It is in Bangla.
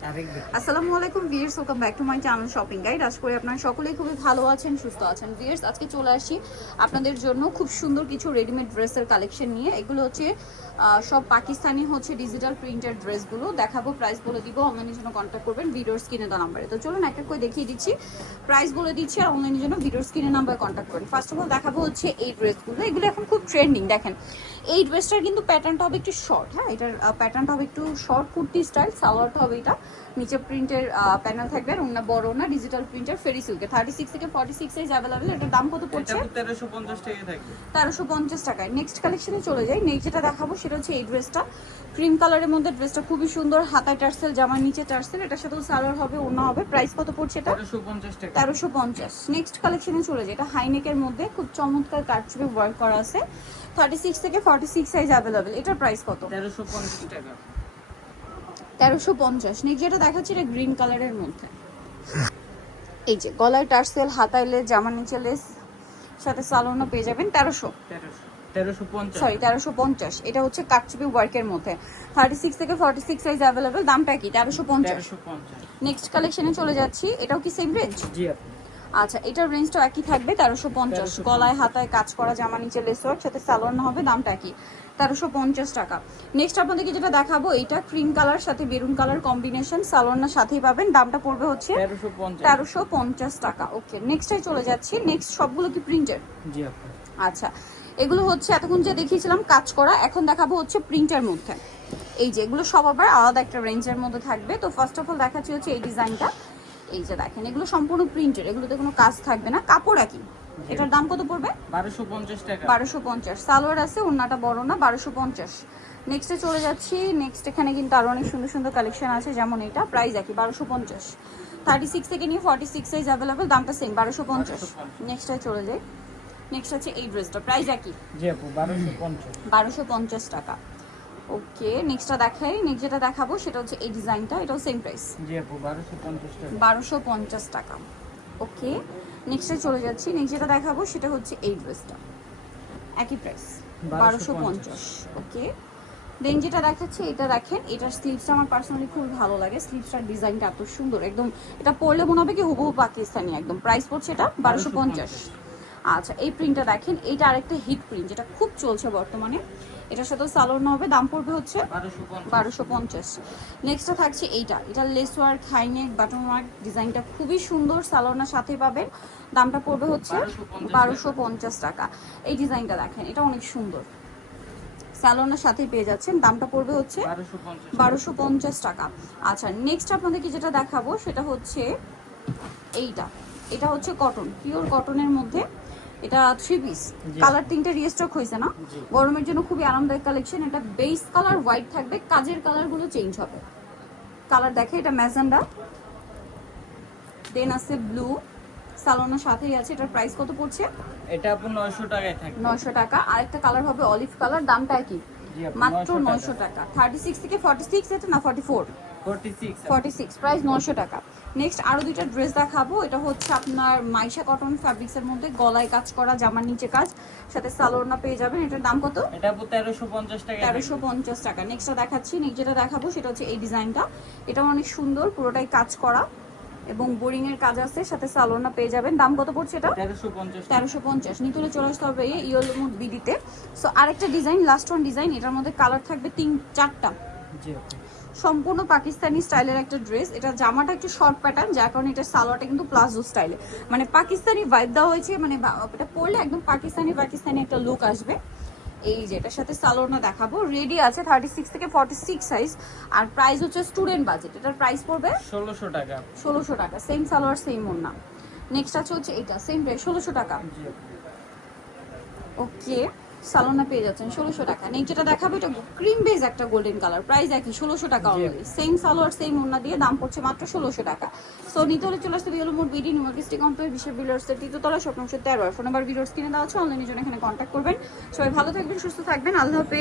আসসালামু আলাইকুম viewers welcome back to my channel shopping guide. আজ করে আপনারা সকলেই খুবই ভালো আছেন, সুস্থ আছেন। ভিয়ার্স আজকে চলে আসি আপনাদের জন্য খুব সুন্দর কিছু রেডিমেড ড্রেসের কালেকশন নিয়ে। এগুলো হচ্ছে সব পাকিস্তানি হচ্ছে ডিজিটাল প্রিন্টেড ড্রেসগুলো দেখাবো প্রাইস বলে দিব অনলাইনের জন্য কন্ট্যাক্ট করবেন ভিডিওর স্ক্রিনে দেওয়া নাম্বারে তো চলুন একটা করে দেখিয়ে দিচ্ছি। প্রাইস বলে দিচ্ছি আর অনলাইনের জন্য ভিডিওর স্ক্রিনে নাম্বারে কন্ট্যাক্ট করুন ফার্স্ট অফ অল দেখাবো হচ্ছে এই ড্রেসগুলো এগুলো এখন খুব ট্রেন্ডিং দেখেন। এই ড্রেসটার কিন্তু প্যাটার্নটা হবে একটু শর্ট হ্যাঁ? এটার প্যাটার্নটা হবে একটু শর্ট কুর্তি স্টাইল সালোয়ারটা হবে এটা। নিচে প্রিন্টের প্যানেল থাকবে আর ওনা বড় না ডিজিটাল প্রিন্টার ফেরি সিল্কে থার্টি সিক্স থেকে ফর্টি সিক্স সাইজ অ্যাভেলেবেল এটার দাম কত পড়ছে? তেরোশো পঞ্চাশ টাকা থাকবে। তেরোশো পঞ্চাশ টাকায়। নেক্সট কালেকশনে চলে যাই। নেক্সট যেটা দেখাবো সেটা হচ্ছে এই ড্রেসটা ক্রিম কালারের মধ্যে ড্রেসটা খুবই সুন্দর। হাতায় টার্সেল জামার নিচে টার্সেল। এটার সাথেও সালোয়ার হবে ওনা হবে। প্রাইস কত পড়ছে এটা? তেরোশো পঞ্চাশ টাকা। তেরোশো পঞ্চাশ। নেক্সট কালেকশনে চলে যায় এটা হাইনেকের মধ্যে খুব চমৎকার কাটছুপে ওয়ার্ক করা আছে। থার্টি সিক্স থেকে ফর্টি সিক্স সাইজ অ্যাভেলেবেল এটার প্রাইস কত? তেরোশো পঞ্চাশ টাকা। তেরোশো পঞ্চাশ। নেক্সট যেটা দেখাচ্ছি এটা গ্রিন কালারের মধ্যে। এই যে গলায় টার্সেল হাতায় লেস জামার নিচে লেস সাথে সালোনা পেয়ে যাবেন তেরোশো। সরি তেরোশো পঞ্চাশ। এটা হচ্ছে কাটচুপি ওয়ার্কের মধ্যে। থার্টি সিক্স থেকে ফর্টি সিক্স সাইজ অ্যাভেলেবেল দামটা কি? তেরোশো পঞ্চাশ। নেক্সট কালেকশনে চলে যাচ্ছি। এটাও কি সেম রেঞ্জ জি আপনি আচ্ছা এটার রেঞ্জটা একই থাকবে তেরোশো পঞ্চাশ। গলায় হাতায় কাজ করা জামা নিচে লেস ওয়ার্ক সাথে সালোয়ার না হবে দামটা একই। তেরোশো পঞ্চাশ টাকা। নেক্সট আপনাদেরকে যেটা দেখাবো এটা ক্রিম কালার সাথে বেরুন কালার কম্বিনেশন সালোয়ার সাথেই পাবেন দামটা পড়বে হচ্ছে তেরোশো পঞ্চাশ। টাকা। ওকে নেক্সটে চলে যাচ্ছি। নেক্সট সবগুলো কি প্রিন্টের আচ্ছা এগুলো হচ্ছে এতক্ষণ যে দেখিয়েছিলাম কাজ করা এখন দেখাবো হচ্ছে প্রিন্টের মধ্যে। এই যে এগুলো সব আবার আলাদা একটা রেঞ্জের মধ্যে থাকবে। তো ফার্স্ট অফ অল দেখাচ্ছি হচ্ছে এই ডিজাইনটা এই যে দেখেন এগুলো সম্পূর্ণ প্রিন্টের এগুলোতে কোনো কাজ থাকবে না কাপড় একই। এটার দাম কত পড়বে? বারোশো পঞ্চাশ টাকা। বারোশো পঞ্চাশ। সালোয়ার আছে ওনাটা বড় না বারোশো পঞ্চাশ। নেক্সটে চলে যাচ্ছি নেক্সট এখানে কিন্তু আরও অনেক সুন্দর সুন্দর কালেকশন আছে যেমন এটা প্রাইস একই বারোশো পঞ্চাশ। থার্টি সিক্স থেকে নিয়ে ফর্টি সিক্স সাইজ অ্যাভেলেবেল দামটা সেম বারোশো পঞ্চাশ। 1250 নেক্সটে চলে যাই। নেক্সট আছে এই ড্রেসটা প্রাইস একই। বারোশো পঞ্চাশ টাকা। ওকে নেক্সটটা দেখাই। নেক্সট যেটা দেখাবো সেটা হচ্ছে এই ডিজাইনটা এটাও সেম প্রাইস জি আপু বারোশো পঞ্চাশ টাকা। বারোশো পঞ্চাশ টাকা। ওকে নেক্সটে চলে যাচ্ছি। নেক্সট যেটা দেখাবো সেটা হচ্ছে এই ড্রেসটা একই প্রাইস বারোশো পঞ্চাশ। ওকে দেন যেটা দেখাচ্ছি এটা দেখেন এটার স্লিভসটা আমার পার্সোনালি খুব ভালো লাগে। স্লিভসটার ডিজাইনটা এত সুন্দর একদম এটা পরলে মনে হবে কি হুবহু পাকিস্তানি একদম। প্রাইস পড়ছে এটা বারোশো পঞ্চাশ। আচ্ছা এই প্রিন্টটা দেখেন, এইটা আরেকটা হিট প্রিন্ট যেটা খুব চলছে বর্তমানে। এটার সাথে সালোয়ার না হবে, দাম পড়বে হচ্ছে বারোশো পঞ্চাশ। নেক্সটটা থাকছে এইটা, এটা lace work high neck button work ডিজাইনটা খুবই সুন্দর সালোনার সাথে পাবেন। দামটা পড়বে হচ্ছে 1250 বারোশো পঞ্চাশ টাকা। এই ডিজাইনটা দেখেন, এটা অনেক সুন্দর। সালোনার সাথেই পেয়ে যাচ্ছেন, দামটা পড়বে হচ্ছে বারোশো পঞ্চাশ টাকা। আচ্ছা নেক্সট আপনাদেরকে যেটা দেখাবো, সেটা হচ্ছে এইটা। এটা হচ্ছে কটন পিওর কটনের মধ্যে এটা থ্রি পিস কালার তিনটে রিস্টক হয়েছে না? গরমের জন্য খুবই আরামদায়ক কালেকশন এটা বেস কালার হোয়াইট থাকবে। কাজের কালারগুলো চেঞ্জ হবে। কালার দেখে এটা ম্যাজেন্ডা। দেন আছে ব্লু সালোনার সাথেই আছে। এটার প্রাইস কত পড়ছে? এটা আপু নয়শো টাকায় থাকবে। নয়শো টাকা। আরেকটা কালার হবে অলিভ কালার দামটা কি মাত্র নয়শো নয়শো টাকা। থার্টি সিক্স থেকে ফর্টি সিক্স এটা না? Forty four forty six forty six price নশো টাকা। নেক্সট আরও দুইটা ড্রেস দেখাবো। এটা হচ্ছে আপনার মাইশা কটন ফ্যাব্রিক্স এর মধ্যে গলায় কাজ করা জামার নিচে কাজ সাথে সালোয়ারনা পেয়ে যাবেন। এটার দাম কত? এটা আপু তেরোশো পঞ্চাশ টাকা। তেরোশো পঞ্চাশ টাকা। নেক্সটটা দেখাচ্ছি। নেক্সট যেটা দেখাবো সেটা হচ্ছে এই ডিজাইনটা এটাও অনেক সুন্দর পুরোটাই কাজ করা এবং বোরিং এর কাজ আছে সাথে সালোয়ারনা পেয়ে যাবেন। দাম কত পড়ছে এটা? তেরোশো পঞ্চাশ নিতুলে চলে আসতে হবে ইয়েলো মুড বিডিতে সো আরেকটা ডিজাইন লাস্ট ওয়ান ডিজাইন এটার মধ্যে কালার থাকবে তিন চারটা। সম্পূর্ণ পাকিস্তানি স্টাইলের একটা ড্রেস। এটা জামাটা একটু শর্ট প্যাটার্ন যার কারণে এটা সালোয়ারটা কিন্তু প্লাজো স্টাইলে মানে পাকিস্তানি ভাইব দেওয়া হয়েছে মানে এটা পরলে একদম পাকিস্তানি পাকিস্তানি একটা লুক আসবে। এই যে এটার সাথে সালোয়ারটা দেখাবো। রেডি আছে থার্টি সিক্স থেকে ফর্টি সিক্স সাইজ আর প্রাইস হচ্ছে স্টুডেন্ট বাজেট এটার প্রাইস পড়বে ষোলোশো টাকা। ষোলোশো টাকা। সেম সালোয়ার সেম ওন্না নেক্সট আছে হচ্ছে এটা। সেম প্রাইস ষোলোশো টাকা। ওকে। সালোনা পেয়ে যাচ্ছেন ষোলোশো টাকা। নেই যেটা দেখাবো এটা ক্রিম বেজ একটা গোল্ডেন কালার প্রাইস একই ষোলোশো টাকা অলরেডি সেম সালোয়ার সেম ওড়না দিয়ে দাম পড়ছে মাত্র ষোলোশো টাকা। সো নিতে হলে চলে আসতে হলো মোট বিডি নিউমার্কিস্টি কমপ্লেক্স বিশ্ব বিলার্সের তৃতীয়তলা স্বপ্ন তেরো ফোন নাম্বার বিলার্স কিনে দেওয়া আছে অনলাইনের জন্য এখানে কন্ট্যাক্ট করবেন। সবাই ভালো থাকবেন সুস্থ থাকবেন। আল্লাহ হাফেজ।